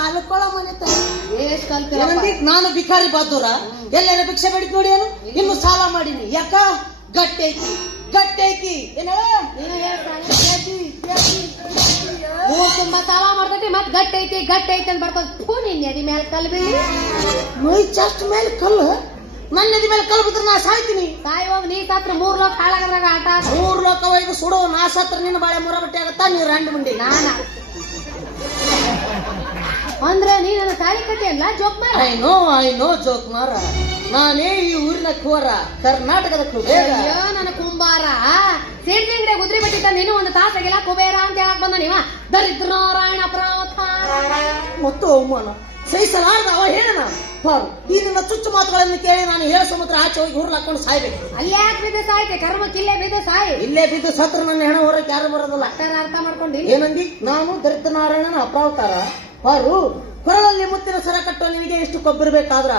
ಮಾಲಕ್ಕೊಳ ಮನೆ ಏನಂದಿ? ನಾನು ಬಿಕಾರಿ ಬಾದೂರ ಎಲ್ಲರ ಭಿಕ್ಷೆ ಬೇಡಿದ್ ನೋಡಿ ಏನು ಇನ್ನು ಸಾಲ ಮಾಡೀನಿ. ಯಾಕ? ಗಟ್ಟಿ ಐತಿ ಗಟ್ಟಿ ಐತಿ ತುಂಬಾ ಸಾಲ ಮಾಡ್ತೈತಿ ಮತ್ ಗಟ್ಟಿ ಐತಿ ಗಟ್ಟಿ ಐತಿ ಅಂತ ಬರ್ಕೊಂಡ್ ಫೂ ನಿನ್ ಎದಿ ಮೇಲೆ ಕಲ್ಬಿ ಮೈ ಚಸ್ಟ್ ಮೇಲೆ ಕಲ್ಲು. ನನ್ನ ನದಿ ಮೇಲೆ ಕಲ್ಲು ಬಿದ್ರೆ ನಾ ಸಾಯ್ತೀನಿ. ಸಾಯುವಾಗ ನೀ ಸತ್ರ ಮೂರ್ ಲೋಕ ಹಾಳಾಗದ್ರಾಗ ಆಟ ಮೂರ್ ಮೂರು ಲೋಕವೈದು ಸುಡೋ. ನಾ ಸತ್ರ ನಿನ್ನ ಬಾಳೆ ಮೂರ ಬಟ್ಟೆ ಆಗತ್ತಾ? ನೀವು ರಂಡು ಮುಂಡಿ. ನಾನ. ಅಂದ್ರೆ ನೀ ನನ್ನ ತಾಳಿ ಕಟ್ಟಿ ಅಲ್ಲ ಜೋಕ್ ಮಾರ. I know I know joke ಮಾರ. ನಾನೇ ಈ ಊರಿನ ಕೋರ ಕರ್ನಾಟಕದ ಕುಬೇರ. ಅಯ್ಯೋ ನನ್ನ ಕುಂಬಾರ. ಸೇಡ್ತಿ ಅಂಗಡಿ ಗುದ್ರಿ ಬಿಟ್ಟಿದ್ದ ನೀನು ಒಂದು ತಾಸಾಗಿಲ್ಲ ಕುಬೇರ ಅಂತ ಹೇಳಕ್ ಬಂದ ನೀವ. ದರಿದ್ರ ನಾರಾಯಣ ಮತ್ತು ಅವಮಾನ. ಸಹಿಸಲಾರ್ದ ಅವ ಹೇಳನ ನಾನು. ಈ ನನ್ನ ಚುಚ್ಚು ಮಾತುಗಳನ್ನು ಕೇಳಿ ನಾನು ಹೇಳ ಸಮುದ್ರ ಆಚೆ ಹೋಗಿ ಊರ್ಲ ಹಾಕೊಂಡು ಸಾಯ್ಬೇಕು. ಅಲ್ಲಿ ಯಾಕೆ ಬಿದ್ದು ಸಾಯ್ತೆ? ಕರ್ಮ ಇಲ್ಲೇ ಬಿದ್ದು ಸಾಯಿ. ಇಲ್ಲೇ ಬಿದ್ದು ಸತ್ರ ನನ್ನ ಹೆಣ ಹೊರಕ್ಕೆ ಯಾರು ಬರೋದಿಲ್ಲ. ಅರ್ಥ ಮಾಡ್ಕೊಂಡಿ ಏನಂದಿ? ನಾನು ದರಿದ್ರ ನಾರಾಯಣನ ಅಪ್ರಾವತಾರ. ಪಾರು ಕೊರಲಲ್ಲಿ ಮುತ್ತಿನ ಸರ ಕಟ್ಟುವ ನಿನಗೆ ಎಷ್ಟು ಕೊಬ್ಬಿರ್ಬೇಕಾದ್ರ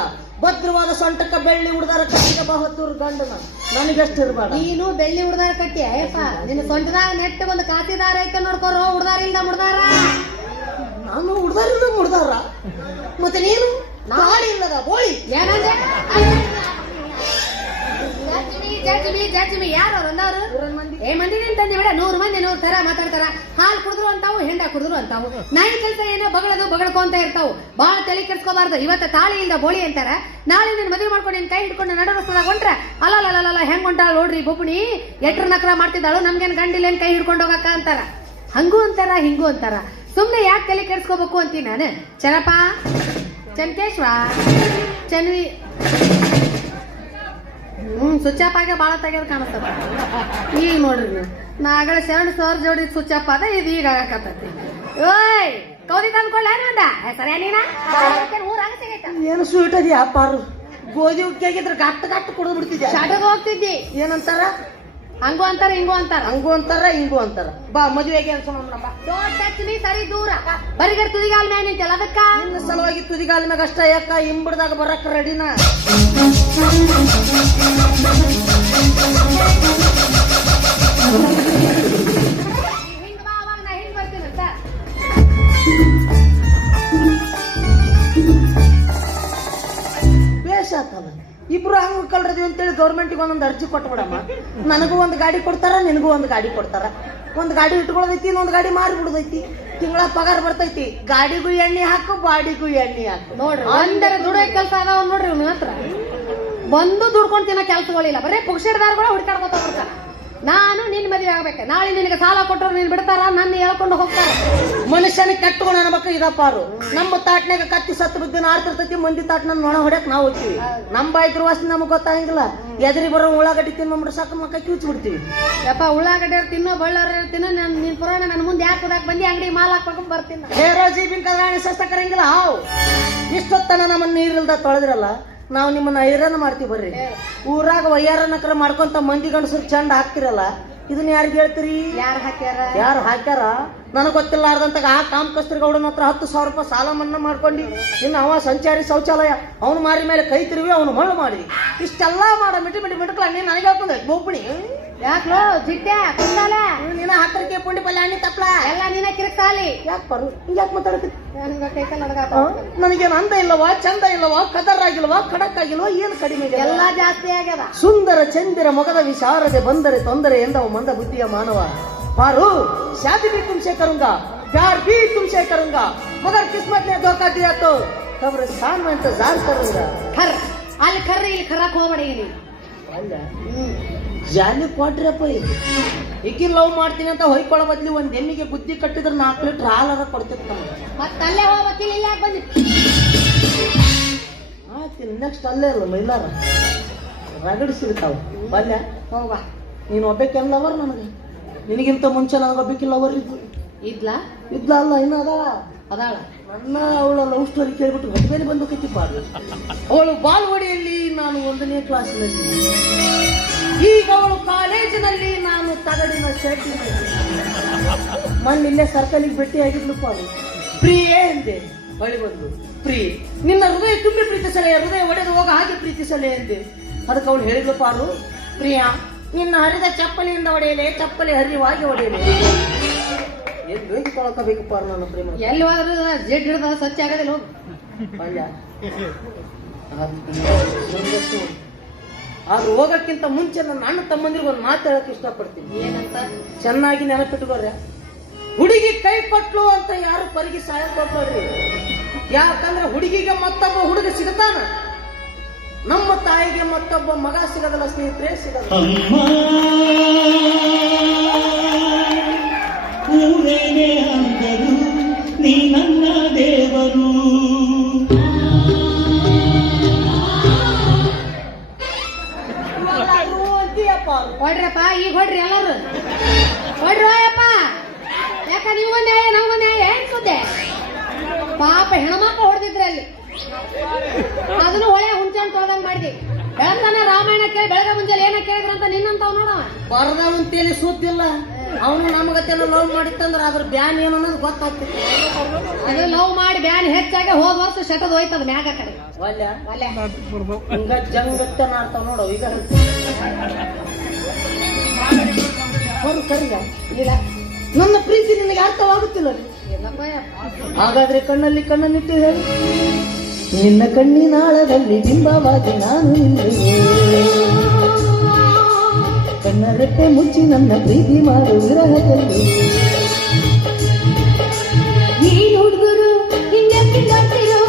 ಭದ್ರವಾದ ಸೊಂಟಕ್ಕ ಬೆಳ್ಳಿ ಉಡ್ದಾರ ಕಟ್ಟಿದ ಬಹದ್ದೂರ್ ಗಂಡನ. ನನಗೆಷ್ಟು ಇರಬಾರ್ದು ನೀನು ಬೆಳ್ಳಿ ಹುಡ್ದಾರ ಕಟ್ಟಿ ಅಯ್ಯಪ್ಪ. ನಿನ್ನ ಸೊಂಟದಾಗ ನೆಟ್ಟ ಒಂದು ಕಾತಿದಾರ ಐತೆ ನೋಡ್ಕೋರು ಹುಡ್ದಾರಿಂದ ಮುಡ್ದಾರ. ನಾನು ಉಡ್ದಾರಿಲ್ಲ ಮುಡ್ದಾರ? ಮತ್ತೆ ನೀನು? ನಾಳೆ ಇಲ್ಲದ ಬೋಳಿ? ಏನಂದೆ? ಜಜ್ಮಿ ಜಜ್ಮಿ ಯಾರು ಅವ್ರು ಅಂದವ್ರು? ಏ ಮಂದಿ ತಂದೆ ಬಿಡ. ನೂರು ಮಂದಿ, ನೂರು ತರ ಮಾತಾಡ್ತಾರ. ಹಾಲು ಕುಡಿದ್ರು ಅಂತಾವು, ಹೆಂಡ ಕುಡಿದ್ರು ಅಂತಾವು. ನಾಯಿ ಕೆಲಸ ಏನೋ ಬಗಳದು ಬಗಳ್ಕೊಂತ ಇರ್ತಾವು. ಬಾಳ ತಲೆ ಕೆಡ್ಸ್ಕೋಬಾರ್ದು. ಇವತ್ತ ತಾಳಿ ಇಲ್ದ ಬೋಳಿ ಅಂತಾರ. ನಾಳೆ ನೀನ್ ಮದುವೆ ಮಾಡ್ಕೊಂಡು ನಿನ್ ಕೈ ಹಿಡ್ಕೊಂಡು ನಡು ರಸ್ತೆದಾಗ ಹೊಂಟ್ರ ಅಲ್ಲಲ್ಲ ಹೆಂಗ್ ಹೊಂಟಾಳ ನೋಡ್ರಿ ಬೊಬ್ಬಣಿ ಎಟ್ರ ನಕ್ರ ಮಾಡ್ತಿದ್ದಾಳು, ನಮ್ಗೇನ್ ಗಂಡಿಲ್ಲ ಏನ್ ಕೈ ಹಿಡ್ಕೊಂಡು ಹೋಗಕ್ಕ ಅಂತಾರ. ಹಂಗೂ ಅಂತಾರ, ಹಿಂಗೂ ಅಂತಾರ. ಸುಮ್ನೆ ಯಾಕೆ ತಲೆ ಕೆಡ್ಸ್ಕೋಬೇಕು ಅಂತೀನಿ ನಾನು? ಚರಪ್ಪ, ಚನ್ಕೇಶ್ವ, ಚನ್ವಿ. ಹ್ಮ್ ಸ್ವಿಚ್ ಆಫ್ ಆಗಿ ಬಾಳ ತೆಗ್ಯೋದು ಕಾಣಿಸ್ತದ. ಈಗ ನೋಡ್ರಿ ನೀವು. ನಾಗಳ ಶರಣ ಸರ್ ಜೋಡಿ ಸ್ವಿಚ್ ಆಫ್ ಅದ ಇದು ಈಗ ಆಗಕತ್ತೈತಿ. ಓಯ್ ಕೌದಿ ತಂದ್ಕೊಳ್ಳ ಏನಂದ ಸರಿ ನೀನ? ಊರಾಗ ಸಿಗೈತ? ಏನು ಸ್ವೀಟ್ ಅದಿ ಪಾರು ಗೋಧಿ ಉಕ್ಕಿಯಾಗಿದ್ರೆ ಗಟ್ಟ ಗಟ್ಟ ಕುಡಿದು ಬಿಡ್ತಿದ್ಯಾ? ಶಾಟಗ್ ಹೋಗ್ತಿದ್ದಿ. ಏನಂತಾರ? ಹಂಗು ಅಂತಾರ ಹಿಂಗು ಅಂತಾರ? ಹಂಗು ಅಂತಾರ ಹಿಂಗು ಅಂತಾರ. ಬಾ ಮದುವೆಗೆ ಅನ್ಸೋಣ ಬಾ ದೊಡ್ಡ ಮೀ ಸರಿ ದೂರ. ಬರಿಗರ್ ತುದಿಗಾಲ ಮ್ಯಾಲ ನಿಂತಲ್ಲ ಅದಕ್ಕ? ನಿನ್ನ ಸಲುವಾಗಿ ತುದಿಗಾಲ ಮ್ಯಾಗ ಅಷ್ಟ ಯಾಕ? ಹಿಂಬಿಡ್ದಾಗ ಬರಕ್ ರೆಡಿನ? ಬೇಷ ಆತಲ್ಲ ಇಬ್ರು ಹಂಗ ಕಳ್ರದಿ ಅಂತೇಳಿ ಗೌರ್ಮೆಂಟಿಗೆ ಒಂದೊಂದು ಅರ್ಜಿ ಕೊಟ್ಬಿಡಮ್ಮ ನನಗೂ ಒಂದು ಗಾಡಿ ಕೊಡ್ತಾರ, ನಿನಗೂ ಒಂದು ಗಾಡಿ ಕೊಡ್ತಾರ. ಒಂದು ಗಾಡಿ ಇಟ್ಕೊಳ್ಳೋದೈತಿ ಇನ್ನೊಂದು ಗಾಡಿ ಮಾರಿ ಬಿಡೋದೈತಿ ತಿಂಗಳ ಪಗಾರ ಬರ್ತೈತಿ. ಗಾಡಿಗೂ ಎಣ್ಣೆ ಹಾಕು, ಬಾಡಿಗೂ ಎಣ್ಣೆ ಹಾಕು. ನೋಡ್ರಿ ಅಂದರೆ ದುಡಿಯೋ ಕೆಲಸ ಅದಾವ ನೋಡ್ರಿ ಇವ್ನ ಹತ್ರ. ಬಂದು ದುಡ್ಕೊಂಡು ತಿನ್ನೋ ಕೆಲಸಗಳಿಲ್ಲ ಬರೀ ಪುಕ್ಷಡ್ದಾರ್ಗಳ ಹುಡ್ಕಾಡ್ಕೊತ ಬರ್ತಾರ ನಾನು ನಿನ್ ಮದುವೆ ಆಗ್ಬೇಕು. ನಾಳೆ ನಿನಗೆ ಸಾಲ ಕೊಟ್ಟರು ನೀನ್ ಬಿಡ್ತಾರ, ನನ್ನ ಹೇಳ್ಕೊಂಡು ಹೋಗ್ತಾರ. ಮನುಷ್ಯನಿಗೆ ಕಟ್ಟುಕೊಂಡು ಅನ್ಬೇಕು ಇದಪ್ಪಾರು ನಮ್ಮ ತಾಟ್ನಾಗ ಕತ್ತಿ ಸತ್ತು ಬಿದ್ದು ಆಡ್ತಿರ್ತೈತಿ ಮಂದಿ ತಾಟ್ನ ನೊಣ ಹೊಡ್ಯಾಕ್ ನಾವು ಹೋಗ್ತೀವಿ. ನಮ್ಮ ಬಾಯ್ದ್ರ ವಾಸನೆ ನಮಗ್ ಗೊತ್ತಾಗಿಲ್ಲ ಎದ್ರಿ ಬರೋ ಉಳ್ಳಾಗಡ್ಡಿ ತಿನ್ಕೊಂಡ್ಬಿಟ್ಟು ಸಾಕು ಮಕ್ಕ ಕಿವಿಚ್ ಬಿಡ್ತೀವಿ. ಯಪ್ಪ ಉಳ್ಳಾಗಡ್ಡೆ ತಿನ್ನೋ ಬಳ್ಳಾರ ತಿನ್ನೋ ನನ್ ನಿನ್ ಪುರಾಣ ನನ್ನ ಮುಂದೆ ಯಾಕೆ ಹೋದಾಕ್ ಬಂದಿ? ಅಂಗಡಿ ಮಾಲ್ ಹಾಕ್ಬೇಕು ಬರ್ತೀನಿ. ಹೇರೋ ಜೀವಿನ ಕದ್ರಾಣಿ ಸಸ್ತ ಕರಂಗಿಲ್ಲ ಹಾವು. ಇಷ್ಟೊತ್ತನ ನಮ್ಮನ್ನ ನೀರಿಲ್ದ ತೊಳೆದ್ರಲ್ಲ ನಾವು ನಿಮ್ಮನ್ನ ಐರನ್ ಮಾಡ್ತೀವಿ ಬರ್ರಿ. ಊರಾಗ ಕರ ಮಾಡ್ಕೊಂತ ಮಂದಿ ಗಂಡಸರು ಚಂದ ಹಾಕ್ತಿರಲ್ಲ ಇದನ್ನ ಯಾರಿಗೆ ಹೇಳ್ತೀರಿ? ಯಾರು ಹಾಕ್ಯಾರ? ಯಾರು ಹಾಕ್ಯಾರ? ನನಗ್ ಗೊತ್ತಿಲ್ಲಾರ್ದಂತಾಗ ಆ ಕಾಮ ಕಸ್ತೂರಿ ಗೌಡನ ಹತ್ರ ಹತ್ತು ಸಾವಿರ ರೂಪಾಯಿ ಸಾಲ ಮನ್ನಾ ಮಾಡ್ಕೊಂಡು ಇನ್ನು ಅವ ಸಂಚಾರಿ ಶೌಚಾಲಯ ಅವನು ಮಾರಿ ಮೇಲೆ ಕೈ ತಿರುವಿ ಅವನು ಮಣ್ಣು ಮಾಡಿದ್ವಿ ಇಷ್ಟೆಲ್ಲ ಮಾಡ ಮಿಟಿ ಮಿಟಿ ಮಿಟಕ್ಲ ನೀನ್ ನನಗೆ ಹೇಳ್ಕೊಂಡೆ ಬೋಪಣಿ ಯಾಕ್ಲೋ? ಜಿಡ್ಡೆ ಕುಂದಾಲ? ನೀನ ಹತ್ತಿರಕ್ಕೆ ಪುಂಡಿ ಪಲ್ಯ ಹಣ್ಣಿ ತಪ್ಪಲ ಎಲ್ಲ ನೀನ ಕಿರಿಕ್ಸಾಲಿ? ಯಾಕೆ ಬರು ಯಾಕೆ ಮಾತಾಡ್ತೀನಿ ನನಗೇನು ಅಂದ ಇಲ್ಲವಾ ಚಂದ ಇಲ್ಲವಾ ಕದರ್ ಆಗಿಲ್ವಾ ಖಡಕ್ ಆಗಿಲ್ವಾ ಏನು ಕಡಿಮೆ ಎಲ್ಲ ಎಲ್ಲಾ ಜಾಸ್ತಿ ಆಗ್ಯದ. ಸುಂದರ ಚಂದಿರ ಮೊಗದ ವಿಶಾರದೆ ಬಂದರೆ ತೊಂದರೆ ಎಂದವ ಮಂದ ಬುದ್ಧಿಯ ಮಾನವ. ಪಾರು शादी भी तुमसे करूंगा प्यार भी तुमसे करूंगा मगर किस्मत ने धोखा दिया तो कब्रिस्तान में इंतजार करूंगा ಖರ್ ಅಲ್ಲಿ ಖರ್ರಿ ಇಲ್ಲಿ ಖರ್ರಾಕ್ ಹೋಗ್ಬೇಡ ಇಲ್ಲಿ ಜಾಲಿ ಕೊಟ್ರಪ್ಪ ಇದು ಈಗಿನ ಲವ್ ಮಾಡ್ತೀನಿ ಅಂತ ಹೊಯ್ಕೊಳ್ಳೋ ಬದ್ಲಿ ಒಂದ್ ಎಮ್ಮಿಗೆ ಬುದ್ಧಿ ಕಟ್ಟಿದ್ರೆ ನಾಲ್ಕು ಲೀಟರ್ ಹಾಲಾರ ಕೊಡ್ತಿತ್ತು ನಮಗೆ ಮತ್ತ ಅಲ್ಲೇ ಹೋಗ್ಬೇಕಿಲ್ಲ ಇಲ್ಲಿ ಯಾಕೆ ಬಂದಿ ಆಯ್ತು ನೆಕ್ಸ್ಟ್ ಅಲ್ಲೇ ಅಲ್ಲ ಮೈಲಾರ ರಗಡಿಸಿರ್ತಾವ ಬಲ್ಯ ಹೋಗ್ಬಾ ನೀನು ಒಬ್ಬಕ್ಕೆ ಲವರ್ ನನಗೆ ನಿನಗಿಂತ ಮುಂಚೆ ನನಗೆ ಅವರು ಇದ್ದು ಇದ್ಲಾ? ಇದ್ಲ ಅಲ್ಲ ಇನ್ನ ಅದಾಳ. ಅದಾಳ? ನನ್ನ ಅವಳ ಲವ್ ಸ್ಟೋರಿ ಕೇಳ್ಬಿಟ್ಟು ಹೊಟ್ಟೆಲಿ ಬಂದು ಕತ್ತಿಪ್ಪ ಅವಳು ಬಾಲ್ವಾಡಿಯಲ್ಲಿ ನಾನು ಒಂದನೇ ಕ್ಲಾಸ್ನಲ್ಲಿ ಈಗ ಅವಳು ಕಾಲೇಜಿನಲ್ಲಿ ನಾನು ತಗಡಿನ ಶರ್ಟ್ ಮಣ್ಣು ಇಲ್ಲೇ ಸರ್ಕಲಿಗೆ ಭೇಟಿ ಆಗಿದ್ಲಪ್ಪ ಅವಳು ಪ್ರಿಯೇ ಎಂದೆ ಬಳಿ ಬಂದು ಪ್ರೀ ನಿನ್ನ ಹೃದಯ ತುಂಬಿ ಪ್ರೀತಿಸಲೇ ಹೃದಯ ಒಡೆದು ಹೋಗ ಹಾಗೆ ಪ್ರೀತಿಸಲೇ ಎಂದೆ ಅದಕ್ಕೆ ಅವಳು ಹೇಳಿದ್ಲಪ್ಪ ಅವರು ಪ್ರಿಯಾ ನಿನ್ನ ಹರಿದ ಚಪ್ಪಲಿಯಿಂದ ಹೊಡೆಯಲೆ ಚಪ್ಪಲಿ ಹರಿವಾಗಿ ಹೊಡೆಯಲೆ. ಎಲ್ಲಿ ಬೇಗ ತೊಳ್ಕೋಬೇಕಪ್ಪ ನನ್ನ ಪ್ರೇಮ? ಎಲ್ಲಿ ಹೋದ್ರು ಜಿಡ್ ಹಿಡ್ದ ಸ್ವಚ್ಛ ಆಗೋದಿಲ್ಲ ಹೋಗು. ಪಲ್ಯ ಆದ್ರೆ ಹೋಗಕ್ಕಿಂತ ಮುಂಚೆ ನನ್ನ ಅಣ್ಣ ತಮ್ಮಂದಿರಿಗೆ ಒಂದು ಮಾತು ಹೇಳಕ್ ಇಷ್ಟಪಡ್ತೀನಿ. ಏನಂತ? ಚೆನ್ನಾಗಿ ನೆನಪಿಟ್ಕೊಳ್ರಿ ಹುಡುಗಿ ಕೈ ಕೊಟ್ಲು ಅಂತ ಯಾರು ಪರಿಗಿ ಸಹಾಯ ಯಾಕಂದ್ರೆ ಹುಡುಗಿಗೆ ಮತ್ತೊಬ್ಬ ಹುಡುಗ ಸಿಗತಾನ. ನಮ್ಮ ತಾಯಿಗೆ ಮತ್ತೊಬ್ಬ ಮಗ ಸಿಗದಲ್ಲ ಸ್ನೇಹಿತರೆ ಊರೇನೆ ಅಂದರು ನೀ ನನ್ನ ದೇವರು. ಹೊಡ್ರಪ್ಪ ಈಗ ಹೊಡ್ರಿ ಎಲ್ಲರೂ. ಹೊಡ್ರಿ ಹೋಯಪ್ಪ ಯಾಕ ನೀವು ನ್ಯಾಯ ನಾವು ನ್ಯಾಯ ಏನ್ ಸುದ್ದೆ? ಪಾಪ ಹೆಣ್ಮಕ್ಳು ಹೊಡೆದಿದ್ರಿ ಅಲ್ಲಿ ಅದನ್ನು ಹೊಳೆ ಹೋದಂಗ್ ಮಾಡಿದಿ? ಬೆಳಗ್ತಾನ ರಾಮಾಯಣ ಕೇಳಿ ಬೆಳಗ್ಗೆ ಮುಂಜಾನೆ ಏನ ಕೇಳಿದ್ರ ಅಂತ ನಿನ್ನಂತಾವ್ ನೋಡವ ತೇಲಿ ಸುದ್ದಿಲ್ಲ ಅವನು ನಮಗತ್ತೆ ಲವ್ ಮಾಡಿತ್ತಂದ್ರ ಅದ್ರ ಬ್ಯಾನ್ ಏನು ಅನ್ನೋದು ಗೊತ್ತಾಗ್ತಿತ್ತು. ಅದು ಲವ್ ಮಾಡಿ ಬ್ಯಾನ್ ಹೆಚ್ಚಾಗಿ ಹೋದ ವರ್ಷ ಶಟದ್ ಹೋಯ್ತದ ಮ್ಯಾಗ ಕಡೆ. ಒಲ್ಲೆ? ಒಲ್ಲೆ. ಹಿಂಗ ಜಂಗತ್ತ ನಾಡ್ತಾವ ನೋಡು ಈಗ. ಹೌದು ಕರಿಗ. ಇಲ್ಲ ನನ್ನ ಪ್ರೀತಿ ನಿನಗೆ ಅರ್ಥವಾಗುತ್ತಿಲ್ಲ. ಹಾಗಾದ್ರೆ ಕಣ್ಣಲ್ಲಿ ಕಣ್ಣನ್ನಿಟ್ಟು ಹೇಳು. ನಿನ್ನ ಕಣ್ಣಿನಾಳದಲ್ಲಿ ಬಿಂಬವಾಗಿ ನಾನು ನಿಲ್ಲುವೆ ಕಣ್ಣ ರೆಟ್ಟೆ ಮುಚ್ಚಿ ನನ್ನ ಪ್ರೀತಿ ಮಾಡು ವಿರಹದಲ್ಲಿ. ನೀನ್ ಹುಡುಗರು ಹಿಂಗ್ಯಾಕೆ ಜಾಡ್ತಿರೋ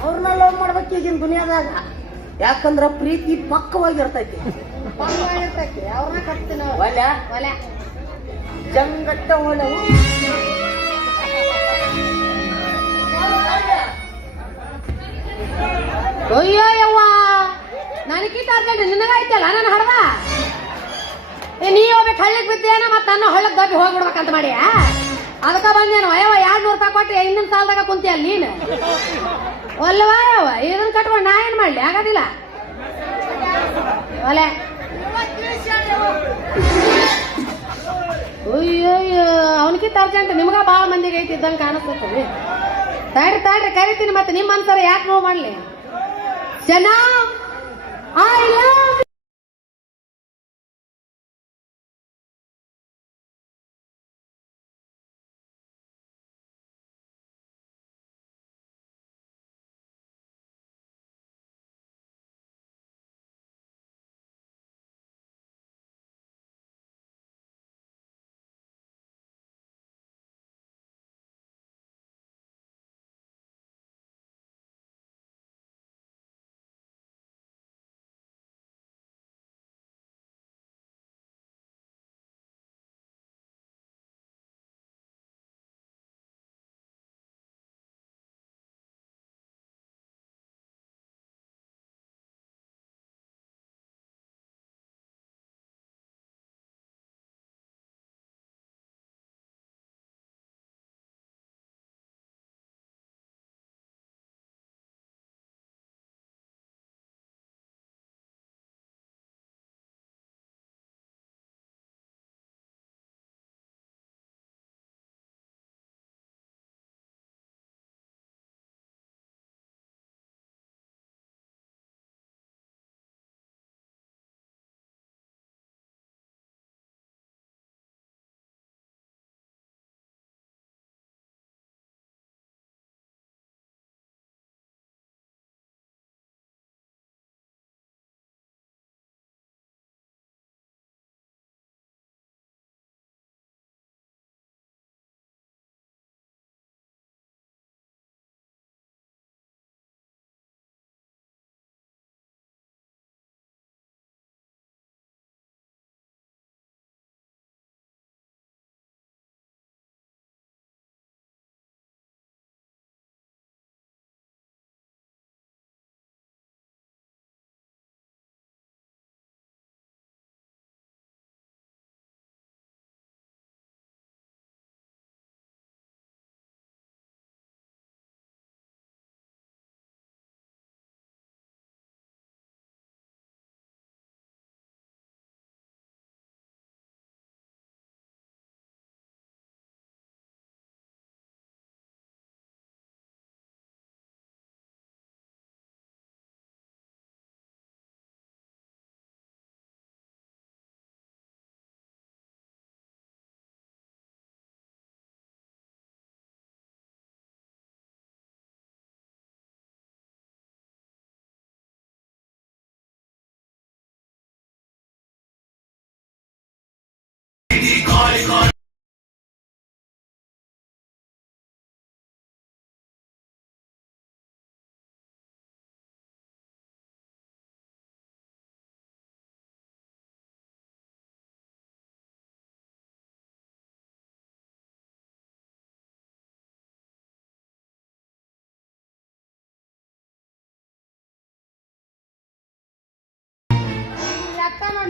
ಅವ್ರನ್ನ ಲವ್ ಮಾಡ್ಬೇಕು ಈಗಿನ ದುನಿಯಾದಾಗ? ಯಾಕಂದ್ರ ಪ್ರೀತಿ ಪಕ್ಕವಾಗಿರ್ತೈತಿ ಇರ್ತೈತಿ ಅವ್ರನ್ನ ಕಟ್ತೀನಿ ಒಲೆ? ಒಲೆ. ಜಂಗಟ್ಟ ಒಲವು ಅಯ್ಯೋ ಯವ್ವ! ನನಗಿಂತ ಅರ್ಜೆಂಟ್ ನಿನಗಾಯ್ತಲ್ಲ? ನಾನು ಹಡ್ದ? ಏ ನೀ ಹೋಗ್ಬೇಕು ಹಳ್ಳಿಗೆ ಬಿದ್ದೇನ ಮತ್ತೆ ನನ್ನ ಹಳ್ಳಕ್ ದಬ್ಬಿ ಹೋಗ್ಬಿಡ್ಬೇಕಂತ ಮಾಡಿ ಅದಕ್ಕ ಬಂದೇನು ಅಯ್ಯವ ಎರಡ್ ನೂರು ರೂಪಾಯಿ ಕೊಟ್ಟು ಹಿಂದಿನ ಸಾಲದಾಗ ಕುಂತಿಯಲ್ಲ ನೀನು? ಒಲ್ಲವಾ ಇದನ್ನ ಕಟ್ಕೊಂಡು ನಾ ಏನ್ ಮಾಡ್ಲಿ? ಆಗೋದಿಲ್ಲ. ಒಲೆ ಅಯ್ಯಯ್ಯೋ ಅವನಿಗೆ ಅರ್ಜೆಂಟ್ ನಿಮ್ಗ ಭಾಳ ಮಂದಿಗೆ ಐತಿ ಇದ್ದಂಗೆ ಕಾಣಿಸ್ತದೆ ತಾಡ್ರಿ ತಾಡ್ರಿ, ಕರಿತೀನಿ ಮತ್ತೆ ನಿಮ್ಮ ಅನ್ಸರ ಯಾಕೆ ನೋವು ಮಾಡ್ಲಿ? ಜನ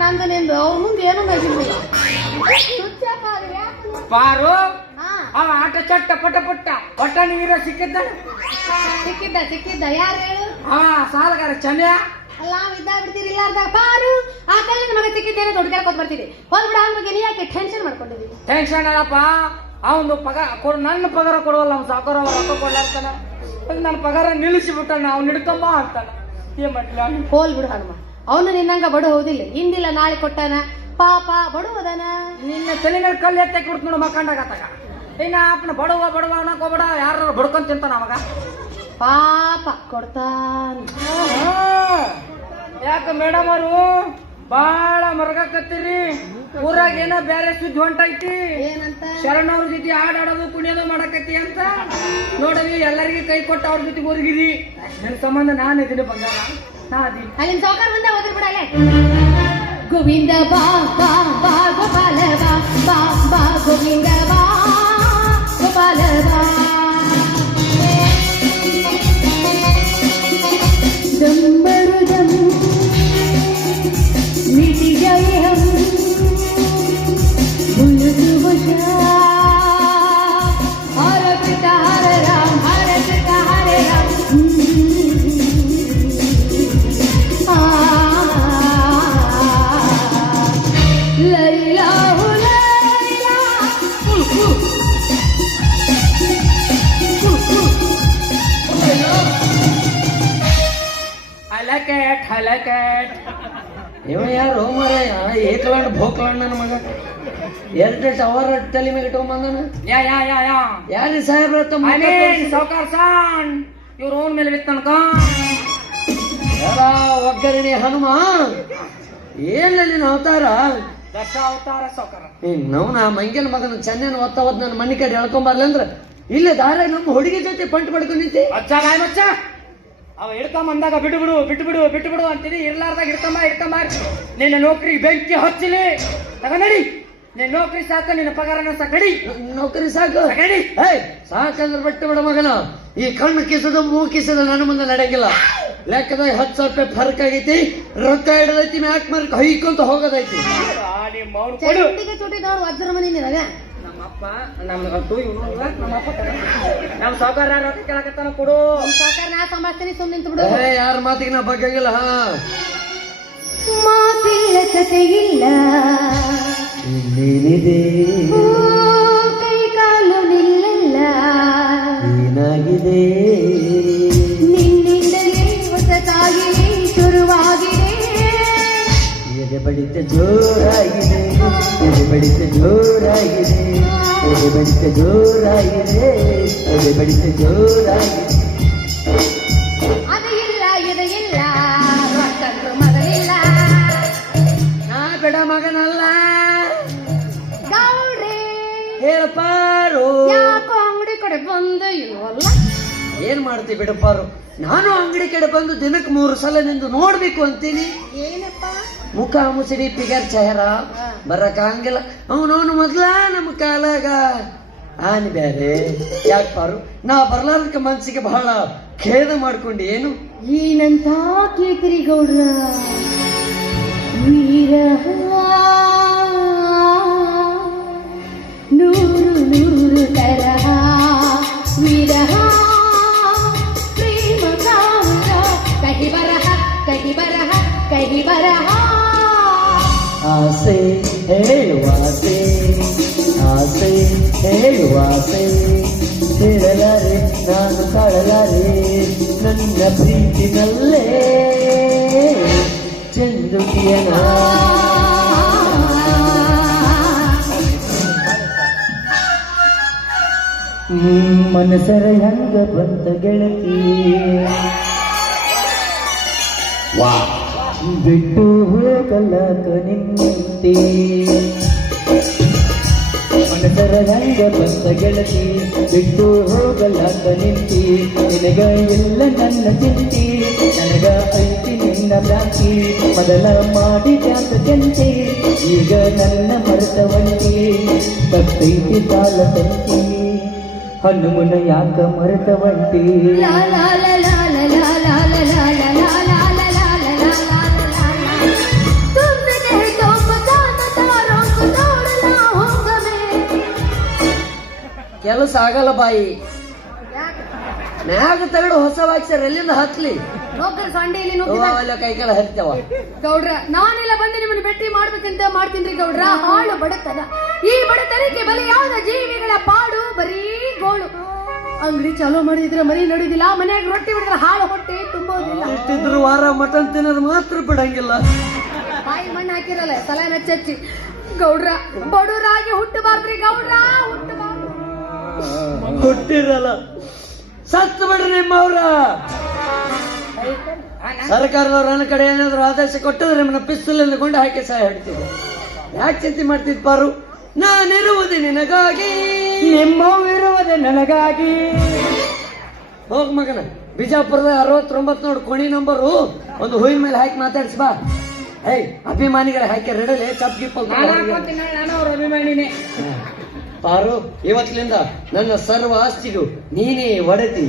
ನಂದು ನಿಂದು ಅವ್ರ ಮುಂದೆ ಏನು ಹುಚ್ಚಪ್ಪ ಪಾರು ಅವ ಆಟ ಚಟ್ಟ ಪಟ ಪಟ್ಟ. ಒಟ್ಟ ನೀರ ಸಿಕ್ಕಿದ್ದ? ಸಿಕ್ಕಿದ್ದ ಸಿಕ್ಕಿದ್ದ. ಯಾರು ಹೇಳು? ಹಾ ಸಾಲಗಾರ ಚಂದ್ಯ ಅಲ್ಲ ಇದ್ದ ಬಿಡ್ತೀರಿ ಇಲ್ಲಾರ್ದ ಪಾರು ಆ ಕಲ್ಲಿ ನಮಗೆ ಸಿಕ್ಕಿದ್ದೇನೆ ದೊಡ್ಡ ಕೇಳ್ಕೊತ ಬರ್ತೀನಿ ಹೋಗ್ಬಿಡ ಅವ್ನ ಬಗ್ಗೆ ನೀ ಯಾಕೆ ಟೆನ್ಷನ್ ಮಾಡ್ಕೊಂಡಿದ್ದೀನಿ ಟೆನ್ಷನ್ ಅಲ್ಲಪ್ಪ ಅವನು ಪಗಾರ ಕೊಡು ನನ್ನ ಪಗಾರ ಕೊಡುವಲ್ಲ ಅವ್ನು ಸಾಕೋರ ರೊಕ್ಕ ಕೊಡ್ಲಾರ್ತಾನೆ ನನ್ನ ಪಗಾರ ನಿಲ್ಲಿಸಿ ಬಿಟ್ಟಾನ ಅವ್ನು ಹಿಡ್ಕೊಂಬ ಅಂತಾನೆ. ಏನ್ ಮಾಡ್ಲ ಹೋಲ್ ಬಿಡು ಹನುಮ. ಅವನು ನಿನ್ನಂಗ ಬಡು ಹೋದಿಲ್ಲ ಇಂದಿಲ್ಲ ನಾಳೆ ಕೊಟ್ಟಾನ. ಪಾಪ ಬಡು ಹೋದಾನ ನಿನ್ನ ತಲೆ ಮೇಲೆ ಕಲ್ಲು ಎತ್ತೆ ಕೊಡ್ತು ನೋಡು ಮಕ್ಕಂಡಾಗತ್ತಾಗ ಇನ್ನ ಅಪ್ಪನ ಬಡವ ಬಡವ ಅನ್ನಕೋಬೇಡ. ಯಾರು ಬಡ್ಕೊಂಡ್ ತಿಂತಾನ ಅವಾಗ? ಪಾಪ ಕೊಡ್ತಾನ. ಯಾಕ ಮೇಡಮ್ ಅವರು? ಬಾಳ ಮರಗಕತ್ತೀರಿ ಊರಾಗ ಏನೋ ಬೇರೆ ಸುದ್ದಿ ಹೊಂಟೈತಿ. ಏನಂತ? ಶರಣವ್ರ ಜೊತೆ ಆಡಾಡೋದು ಕುಣಿಯೋದು ಮಾಡಕತ್ತಿ ಅಂತ. ನೋಡವಿ ಎಲ್ಲರಿಗೂ ಕೈ ಕೊಟ್ಟು ಅವ್ರ ಜೊತೆ ಊರಿಗಿರಿ ನನ್ನ ಸಂಬಂಧ ನಾನು ಇದೀನಿ ಬಂಗಾರ. ಅಲ್ಲಿ ಸೌಕರ್ ಬಂದ ಹೋದ್ರೆ ಬಿಡಲ್ಲ ಗೋವಿಂದ ಬಾ ಬಾ ಬಾ ಐ ಲೈಕ್ ಇಟ್ ಇವ ಯಾರು? ಮಾರಾಯ ಏಕಲಂಡ್ ಭೋಕಲಂಡ್ ನನ್ನ ಮಗ ಎರಡು ಟವರ್ ತಲೆ ಮೇಲೆ ಇಟ್ಕೊಂಬಂದನ ಯಾ ಯಾ ಯಾ ಯಾ. ಯಾರಿ ಸಾಹೇಬ್ರ ತಮ್ಮ ಇವ್ರ ಓನ್ ಮೇಲೆ ಬಿತ್ತು ತನಕ ಒಗ್ಗರಣೆ ಹನುಮ ಏನಲ್ಲಿ ಅವತಾರ? ದಶ ಅವತಾರ ಸಾವ್ಕಾರ ನಾವು ನಾ ಮಂಗನ ಮಗನ ಚೆನ್ನೈನ ಒತ್ತ ಒದ್ ನನ್ನ ಮನೆ ಕಡೆ ಎಳ್ಕೊಂಬರ್ಲಿ ಇಲ್ಲ ದಾರ ನಮ್ಮ ಹುಡುಗಿ ಜೊತೆ ಪಂಟ್ ಪಡ್ಕೊಂಡಿ ನಿಂತಿ. ಅಚ್ಚ ಅವ ಹಿಡ್ಕೊಂಡ್ ಬಂದಾಗ ಬಿಡು ಬಿಡು ಬಿಟ್ಟು ಬಿಡು ಬಿಟ್ಟು ಬಿಡು ಅಂತೀನಿ. ಇರ್ಲಾರ್ದಾಗ ಹಿಡ್ಕೊಂಬ ಹಿಡ್ಕೊಂಬ ನಿನ್ನ ನೌಕರಿ ಬೆಂಕಿ ಹಚ್ಚಲಿ. ತಗೊಂಡಡಿ ನಿನ್ನ ನೌಕರಿ ಸಾಕ ನಿನ್ನ ಪಗಾರನ ಸಾಕಡಿ ನೌಕರಿ ಸಾಕು. ಸಾಕಡಿ ಏಯ್ ಸಾಕಂದ್ರೆ ಬಿಟ್ಟು ಬಿಡ ಮಗನ. ಈ ಕಣ್ಣು ಕಿಸದ ಮೂ ಕಿಸದ ನನ್ನ ಮುಂದೆ ನಡೆಯಂಗಿಲ್ಲ. ಲೆಕ್ಕದಾಗ ಹತ್ತು ಸಾವಿರ ರೂಪಾಯಿ ಫರ್ಕ್ ಆಗೈತಿ ರೊಕ್ಕ ಇಡದೈತಿ ಮ್ಯಾಕ್ ಮಾರ್ಕ್ ಹೈಕೊಂತ ಹೋಗೋದೈತಿ. ವಜ್ರ ಮನಿ ನಮ್ಮಪ್ಪ ನಮ್ಮ ನಮ್ಮಪ್ಪ ನಮ್ಮ ಸಾವುಕಾರ ರೊಕ್ಕ ಕೇಳಕತ್ತಾನ ಕೊಡು. ಸಾವುಕಾರ ನಾ ಸುಮ್ಮನೆ ನಿಂತು ಬಿಡು ಏ ಯಾರ ಮಾತಿಗೆ ನಾ ಬಗ್ಗಂಗಿಲ್ಲ ಹಾ. ಮಾತಿಲ್ಲ ಕತೆ ಇಲ್ಲ ಇನ್ನೇನಿದೆ ಕಾಲು ನಿಲ್ಲಲ್ಲ ಏನಾಗಿದೆ? ನಿನ್ನಿಂದಲೇ ಹೊಸತಾಗಿದೆ ಶುರುವಾಗಿದೆ. ಎದೆ ಬಡಿತ ಜೋರಾಗಿದೆ. ಎದೆ ಬಡಿತ ಜೋರಾಗಿದೆ. ಎದೆ ಬಡಿತ ಜೋರಾಗಿದೆ. ಎದೆ ಬಡಿತ ಜೋರಾಗಿದೆ. ಅದು ಇಲ್ಲ ಇದು ಇಲ್ಲ. ರೊಕ್ಕದ್ದು ಮೊದಲಿಲ್ಲ ನಾ ಬಿಡ ಮಗನಲ್ಲ. ಹೇಳಪಾರು? ಯಾಕೋ ಅಂಗಡಿ ಕಡೆ ಬಂದು ಇಲ್ವಲ್ಲ? ಏನ್ ಮಾಡ್ತಿ ಬಿಡಪ್ಪಾರು? ನಾನು ಅಂಗಡಿ ಕಡೆ ಬಂದು ದಿನಕ್ಕೆ ಮೂರು ಸಲ ನಿಂದು ನೋಡ್ಬೇಕು ಅಂತೀನಿ. ಏನಪ್ಪ? ಮುಖ ಮುಸಿಡಿ ಪಿಗರ್ ಚೆಹರ ಬರಕಾಂಗಿಲ್ಲ ಅವನವನು ಮೊದ್ಲ ನಮ್ಮ ಕಾಲಾಗ. ಆನಿ ಬೇರೆ ಯಾಕೆ ಪಾರು ನಾ ಬರ್ಲಾರ್ದಕ್ಕೆ ಮನ್ಸಿಗೆ ಬಹಳ ಖೇದ ಮಾಡ್ಕೊಂಡು ಏನು? ಏನಂತ ಕೇತಿರಿ ಗೌಡ್ರ? ವೀರ నూరు నూరు తరహా విరహా. ప్రేమ కావుగా కహి బరహ కహి బరహ కహి బరహ ఆసే ఏడువాసే ఆసే ఏడువాసే ಹೇಳಲಾರೆ ನಾನು ಕಾಳಲಾರೆ ನನ್ನ ಪ್ರೀತಿನಲ್ಲೇ ಚಂದುಕಿಯನ ಮನಸರ ಹೆಂಗ ಬಂತ ಗೆಳತಿ. ಬಿಟ್ಟು ಹೋಗಲ್ಲ ನಿನ್ನಂತೆ ಮನಸರ ಹೆಂಗ ಬಂತ ಗೆಳತಿ ಬಿಟ್ಟು ಹೋಗಲ್ಲ ನಿಂತಿ. ನಿನಗ ಇಲ್ಲ ನನ್ನ ಚಿಂತಿ ನನಗ ಐತಿ ನಿನ್ನ ಬ್ಯಾಂಕಿ ಮೊದಲ ಮಾಡಿ ಜಾತ ಜಂತಿ ಈಗ ನನ್ನ ಮರೆತವಂತಿ ತಪ್ಪೈತಿ ಸಾಲ ತಂತಿ. ಹನುಮನ ಯಾಕ ಮರೆತವಂತಿ ಕೆಲಸ ಆಗಲ್ಲ ಬಾಯಿ ಮ್ಯಾಗ ತರಡು ಹೊಸ ವಾಕ್ಸರ್ ಎಲ್ಲಿಂದ ಹತ್ಲಿ ನೌಕರ ಸಂಡೆಯಲ್ಲಿ ಓ, ಅಲ್ಲ ಕೈ ಕಾಲ ಹರಿತಾವ. ಗೌಡ್ರ ನಾನೆಲ್ಲ ಬಂದು ನಿಮ್ಮನ್ನು ಭೇಟಿ ಮಾಡ್ಬೇಕಂತ ಮಾಡ್ತೀನಿ ಗೌಡ್ರ. ಹಾಳು ಬಡತನ. ಈ ಬಡತನಕ್ಕೆ ಬಲಿಯಾದ ಜೀವಿಗಳ ಪಾಡು ಬರೀ ಗೋಳು. ಅಂಗಡಿ ಚಾಲೂ ಮಾಡಿದ್ರೆ ಮರಿ ನಡುದಿಲ್ಲ ಮನೆಯಾಗ ರೊಟ್ಟಿ ಬಿಡಿದ್ರೆ ಹಾಳು ಹೊಟ್ಟೆ ತುಂಬೋದಿಲ್ಲ. ಇಷ್ಟಿದ್ರು ವಾರ ಮಟನ್ ತಿನ್ನೋದು ಮಾತ್ರ ಬಿಡಂಗಿಲ್ಲ. ಬಾಯಿ ಮಣ್ಣು ಹಾಕಿರಲ್ಲ ತಲೆ ನಚ್ಚಿ ಗೌಡ್ರ ಬಡವರಾಗಿ ಹುಟ್ಟಬಾರ್ದ್ರಿ ಗೌಡ್ರ ಹುಟ್ಟಬಾರ್ದು. ಹುಟ್ಟಿರಲ್ಲ. ಸತ್ತು ಬಿಡ್ರಿ ನಿಮ್ಮವ್ರ. ಸರ್ಕಾರದವ್ರ ನನ್ನ ಕಡೆ ಏನಾದ್ರು ಆದೇಶ ಕೊಟ್ಟಿದ್ರೆ ನಿಮ್ಮನ್ನ ಪಿಸ್ತೂಲ್ ಕೊಂಡು ಹಾಕಿ ಸಹ ಹೇಳ್ತಿದ್ದೆ ಯಾಕೆ ಚಿಂತೆ ಮಾಡ್ತಿದ್ ಪಾರು? ನಾನಿರುವುದು ನಿನಗಾಗಿ. ನಿಮ್ಮವಿರುವುದು ನನಗಾಗಿ. ಹೋಗ್ ಮಗನ ಬಿಜಾಪುರದ ಅರವತ್ತೊಂಬತ್ತು ನೋಡು ಕೊಣಿ ನಂಬರು ಒಂದು ಹೂವಿನ ಮೇಲೆ ಹಾಕಿ ಮಾತಾಡ್ಸ್ ಬಾ. ಏಯ್ ಅಭಿಮಾನಿಗಳ ಹಾಕಿ ರೆಡಲೆ ಚಪ್ ಗಿಪ್ಪ ಅಭಿಮಾನಿನೇ. ಪಾರು ಇವತ್ತಿನಿಂದ ನನ್ನ ಸರ್ವ ಆಸ್ತಿಗೂ ನೀನೇ ಒಡತಿ.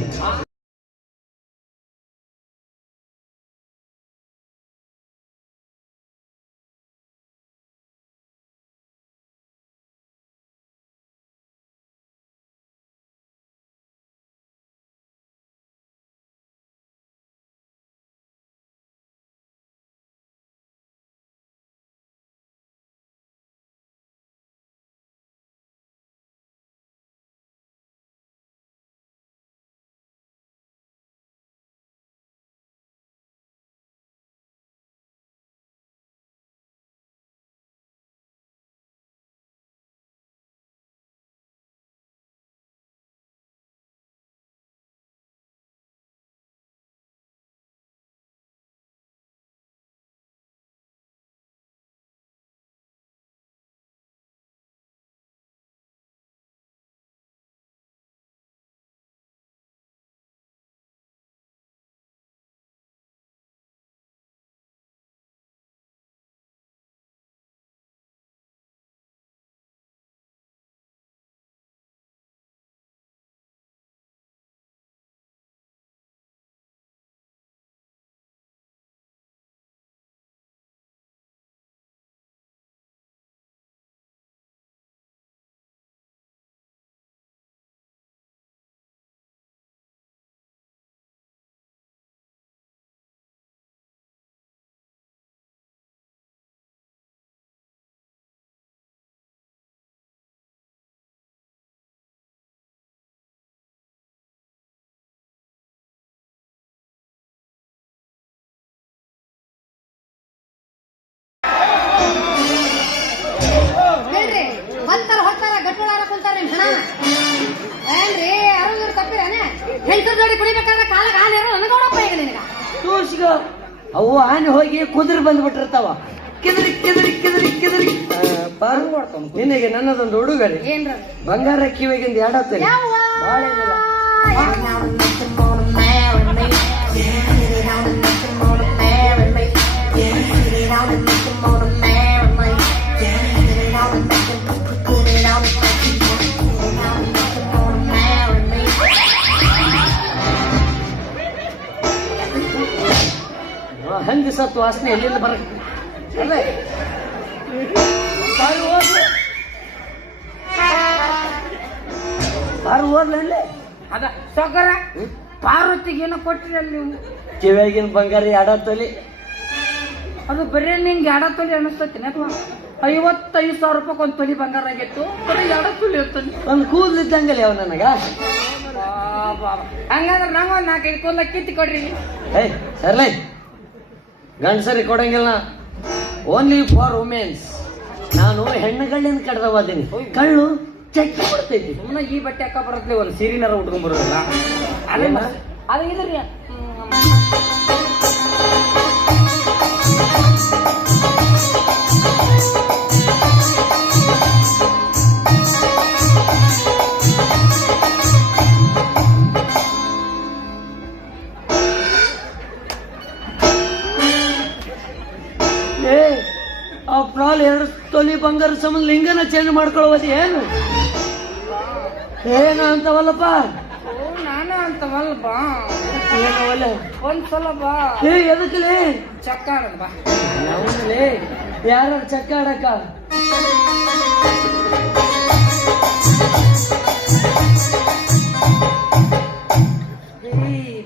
ಹೆಂಡರ ಜೋಡಿ ಕುಡಿಬೇಕಾದ್ರೆ ಕಾಲಾಗ ಹಾನಿ ಇರೋ ನನಗೋಡಪ್ಪ ಈಗ ನಿನಗ. ತೋರ್ಸಿಗ. ಅವು ಆನೆ ಹೋಗಿ ಕುದುರೆ ಬಂದ್ಬಿಟ್ಟಿರ್ತಾವ. ಕಿದರಿ ಕಿದರಿ ಕಿದರಿ ಕಿದರಿ. ಪಾರು ನಿನಗೆ ನನ್ನದೊಂದು ಉಡುಗೊರೆ. ಏನ್ರ ಬಂಗಾರ ಕಿವಿಗಿಂದ ಎರಡತ್ತೆ ಬಾಳೆ ಬಾಳ ವಾಸನೆ ಎಲ್ಲಿಂದ ಬರ ಅಲ್ಲೇ ಬಾರು ಅಲ್ಲೇ ಅದ ಸೊಗರ. ಪಾರ್ವತಿಗೆ ಏನೋ ಕೊಟ್ಟಿರಲ್ಲ ನೀವು. ಕಿವಿಯಾಗಿನ ಬಂಗಾರ ಎರಡತ್ತಲ್ಲಿ ಅದು ಬರೀ ನಿಂಗೆ ಎಡ ತೊಲಿ ಅನಿಸ್ತೈತಿ ಅಥವಾ ಐವತ್ತೈದು ಸಾವಿರ ರೂಪಾಯಿ ಒಂದು ತೊಲಿ ಬಂಗಾರ ಆಗಿತ್ತು. ಬರೀ ಎಡ ತೊಲಿ ಇರ್ತಾನೆ ಒಂದು ಕೂದಲಿದ್ದಂಗಲ್ಲ ಯಾವ ನನಗ. ಹಂಗಂದ್ರೆ ನಾವು ಒಂದು ನಾಲ್ಕೈದು ಕೂದಲ ಕಿತ್ತಿ ಕೊಡ್ರಿ. ಏಯ್ ಸರ್ಲೇ ಗಂಡಸರಿಗೆ ಕೊಡಂಗಿಲ್ಲ. ಓನ್ಲಿ ಫಾರ್ ವುಮೆನ್ಸ್ ನಾನು ಹೆಣ್ಣುಗಳಿಂದ ಕಡ್ದವಾದೀನಿ ಕಳ್ಳು ಚಕ್ಕಿ ಕೊಡ್ತೈತಿ. ಸುಮ್ಮನೆ ಈ ಬಟ್ಟೆ ಅಕ್ಕ ಬರತ್ಲೆ ಒಂದು ಸೀರಿನಾರ ಉಟ್ಕೊಂಡ್ ಬರೋದಿಲ್ಲ? ಅದೇ. ಇದ್ರಿ ತೊಲಿ ಬಂಗಾರ ಸಂಬಂಧ ಲಿಂಗನ ಚೇಂಜ್ ಮಾಡ್ಕೊಳ್ಳೋದು ಏನು? ಏನು ಅಂತವಲ್ಲಪ್ಪ? ನಾನು ಅಂತವಲ್ಲ ಬಾ. ಏನವಲ್ಲ ಒಂದ್ಸಲ ಬಾ. ಏ ಎದಕ್ಕಲೇ ಚಕ್ಕ ಆಡೋದು ಬಾ. ಯಾವನಲೇ ಯಾರು ಚಕ್ಕ ಆಡಕ್ಕ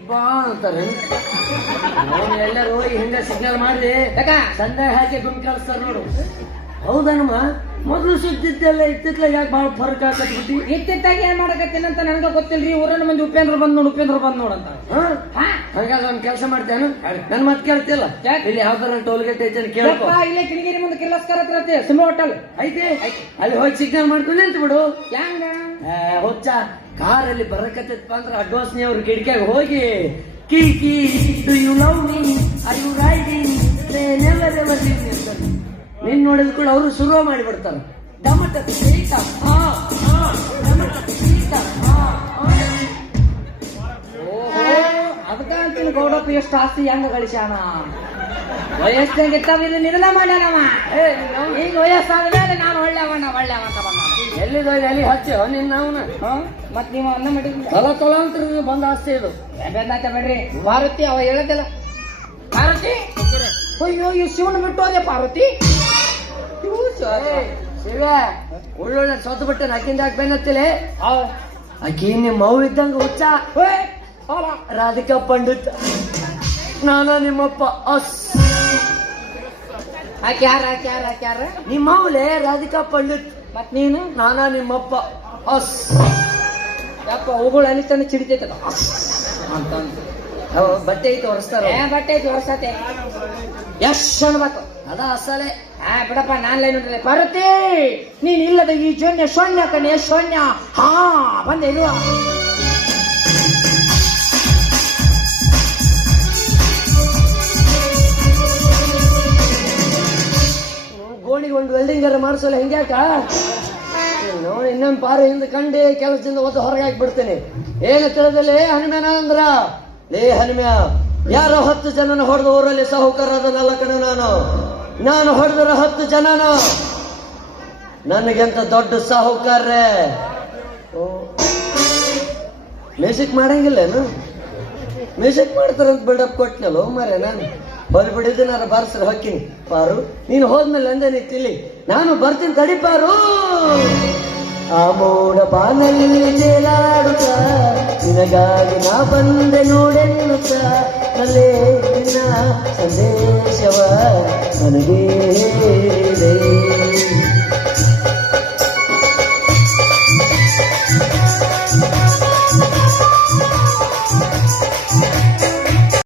ಬಾ ಅಂತಾರೆ. ಎಲ್ಲರೂ ಹೋಗಿ ಸಿಗ್ನಲ್ ಮಾಡಿ ಸಂದೇಹ ಸಂದೆ ಹಾಕಿ ಗುಂಡ್ ಕಳಿಸ್ತಾರ ನೋಡು. ಹೌದನಮ್ಮ? ಮೊದಲು ಸುದ್ದಿದ್ದೆಲ್ಲ ಇತ್ತಿತ್ತಲ ಯಾಕೆ ಭಾಳ ಫರ್ಕ್ ಹಾಕತ್ಬಿಟ್ಟಿ? ಇತ್ತಿತ್ತಾಗ ಏನ್ ಮಾಡಕತ್ತೀನಿ ಅಂತ ನನಗ ಗೊತ್ತಿಲ್ರಿ ಊರನ್ನ ಮಂದಿ ಉಪೇಂದ್ರ ಬಂದ್ ನೋಡು ಉಪೇಂದ್ರ ಬಂದ್ ನೋಡಂತ ಹಾಗಾದ್ರೆ ಒಂದ್ ಕೆಲಸ ಮಾಡ್ತೇನು? ನನ್ ಮಾತು ಕೇಳ್ತಿಲ್ಲ ಇಲ್ಲಿ ಯಾವ್ದಾರ ಟೋಲ್ ಗೇಟ್ ಐತೆ ಕೇಳಪ್ಪ ಇಲ್ಲೇ ಕಿಣಗಿರಿ ಮುಂದೆ ಕಿರ್ಲಸ್ಕರ ಹತ್ರ ಐತೆ ಹೋಟೆಲ್ ಐತೆ? ಅಲ್ಲಿ ಹೋಗಿ ಸಿಗ್ನಲ್ ಮಾಡ್ಕೊಂಡು ಅಂತ ಬಿಡು. ಹೆಂಗ ಹೊಚ್ಚ ಕಾರ್ ಕಾರಲ್ಲಿ ಬರಕತ್ತಿತ್ತಪ್ಪ ಅಂದ್ರೆ ಅಡ್ವಾನ್ಸ್ ಅವ್ರ ಕಿಟಕಿಯಾಗ ಹೋಗಿ. Kiki do you love me ನೀನ್ ನೋಡಿದ ಕೂಡ ಅವರು ಶುರು ಮಾಡಿಬಿಡ್ತಾರೆ ಡಮಟ ಸೀತ ಹಾ ಹಾ ಡಮಟ ಸೀತ ಅಂತೀನಿ ಗೌಡಪ್ಪ ಎಷ್ಟು ಆಸ್ತಿ ಹೆಂಗ ಗಳಿಸ್ಯಾನ? ವಯಸ್ಸಿನಾಗ ಇರ್ತಾವ ಇಲ್ಲಿ ನಿರ್ಣಯ ಮಾಡ್ಯಾನವ ಈಗ ವಯಸ್ಸಾದ ಮೇಲೆ ನಾನು ಒಳ್ಳೆವಣ್ಣ ಒಳ್ಳೆವಣ್ಣ ಬಂದ ಎಲ್ಲಿದ ಎಲ್ಲಿ ಹಚ್ಚಿ ನಿನ್ನ ಅವನ. ಮತ್ ನೀವು ಅನ್ನ ಮಾಡಿದ್ರಿ ತಲ ಬಂದ ಆಸ್ತಿ ಇದು. ಬೆಂದಾತ ಬೇಡ್ರಿ. ಪಾರ್ವತಿ ಅವ ಹೇಳದಿಲ್ಲ. ಪಾರ್ವತಿ? ಅಯ್ಯೋ ಈ ಶಿವನ್ ಬಿಟ್ಟು ಹೋದೆ ಪಾರ್ವತಿ. ಶಿವ- ಒಳ್ಳೊಳ್ಳೆ ಸೊತ್ತು ಬಿಟ್ಟು ಅಕ್ಕಿಂದ ಹಾಕ್ಬೇನತ್ತಿಲೆ ಆಕಿ ನಿಮ್ಮ ಮೌ ಇದ್ದಂಗ ಹುಚ್ಚ. ರಾಧಿಕಾ ಪಂಡಿತ್. ನಾನ ನಿಮ್ಮಪ್ಪ ಅಸ್. ಹಾಕ್ಯಾರ ಹಾಕ್ಯಾರ ಹಾಕ್ಯಾರ ನಿಮ್ಮ ಮೌಲೆ ರಾಧಿಕಾ ಪಂಡಿತ್. ಮತ್ ನೀನು? ನಾನ ನಿಮ್ಮಪ್ಪ ಅಸ್. ಯಪ್ಪ ಅವುಗಳು ಅನಿತಾನೆ ಚಿಡಿತೈತಲ್ಲ? ಅಂತ ಬಟ್ಟೆ ಐತೆ ಒರೆಸ್ತಾರ ಬಟ್ಟೆ ಐತೆ ಹೊರಸತೆ ಎಷ್ಟು ಅನ್ಬೇಕು ಅದ ಅಸಲೆ. ಆ, ಬಿಡಪ್ಪ, ನಾನ್ ಲೈನ್ ನೋಡಿದ್ರೆ ಪಾರ್ವತಿ ನೀನ್ ಇಲ್ಲದ ಈ ಜೋನ್ಯ ಶೂನ್ಯ ಕಣೆ, ಶೂನ್ಯ. ಹಾ, ಬಂದೆ, ಇರುವ. ಗೋಣಿಗೆ ಒಂದು ವೆಲ್ಡಿಂಗ್ ಅರ ಮಾಡಿಸಲ್ಲ ಹಿಂಗ್ಯಾಕ ನೋಡಿ, ಇನ್ನೊಂದು ಪಾರು ಹಿಂದೆ ಕಂಡು ಕೆಲಸದಿಂದ ಒದ್ದು ಹೊರಗೆ ಹಾಕ್ಬಿಡ್ತೇನೆ ಏನು ತಿಳಿದಲ್ಲಿ ಹನುಮ್ಯಾನ ಅಂದ್ರ ಲೇ ಹನುಮ್ಯ, ಯಾರೋ ಹತ್ತು ಜನನ ಹೊಡೆದು ಊರಲ್ಲಿ ಸಾಹುಕಾರದನಲ್ಲ ಕಣ ನಾನು. ನಾನು ಹೊಡೆದ್ರ ಹತ್ತು ಜನನ. ನನಗೆಂತ ದೊಡ್ಡ ಸಾಹುಕಾರ್ರೆ. ಮ್ಯೂಸಿಕ್ ಮಾಡಂಗಿಲ್ಲೇನು ಮ್ಯೂಸಿಕ್ ಮಾಡ್ತಾರಂತ ಬಿಲ್ಡಪ್ ಕೊಟ್ನಲ್ಲ ಮರೆ ನಾನು ಹೋಗಿ ಬಿಡಿದ್ದು ನಾನು ಬರ್ಸ್ರ, ಹೊಕ್ಕಿನಿ. ಪಾರು, ನೀನು ಹೋದ್ಮೇಲೆ ಅಂದೆ ನೀ ತಿಳಿ. ನಾನು ಬರ್ತೀನಿ ತಡಿ ಪಾರು. ಆ ಮೋಡ ಬಾನಲ್ಲಿ ಜೇಲಾಡುತ್ತ. ನಿನಗಾಗಿ ನಾ ಬಂದೆ ನೋಡೆನ್ನುತ್ತ. ನಲ್ಲೇ ನಿನ್ನ ಸಂದೇಶವ ನನಗೆ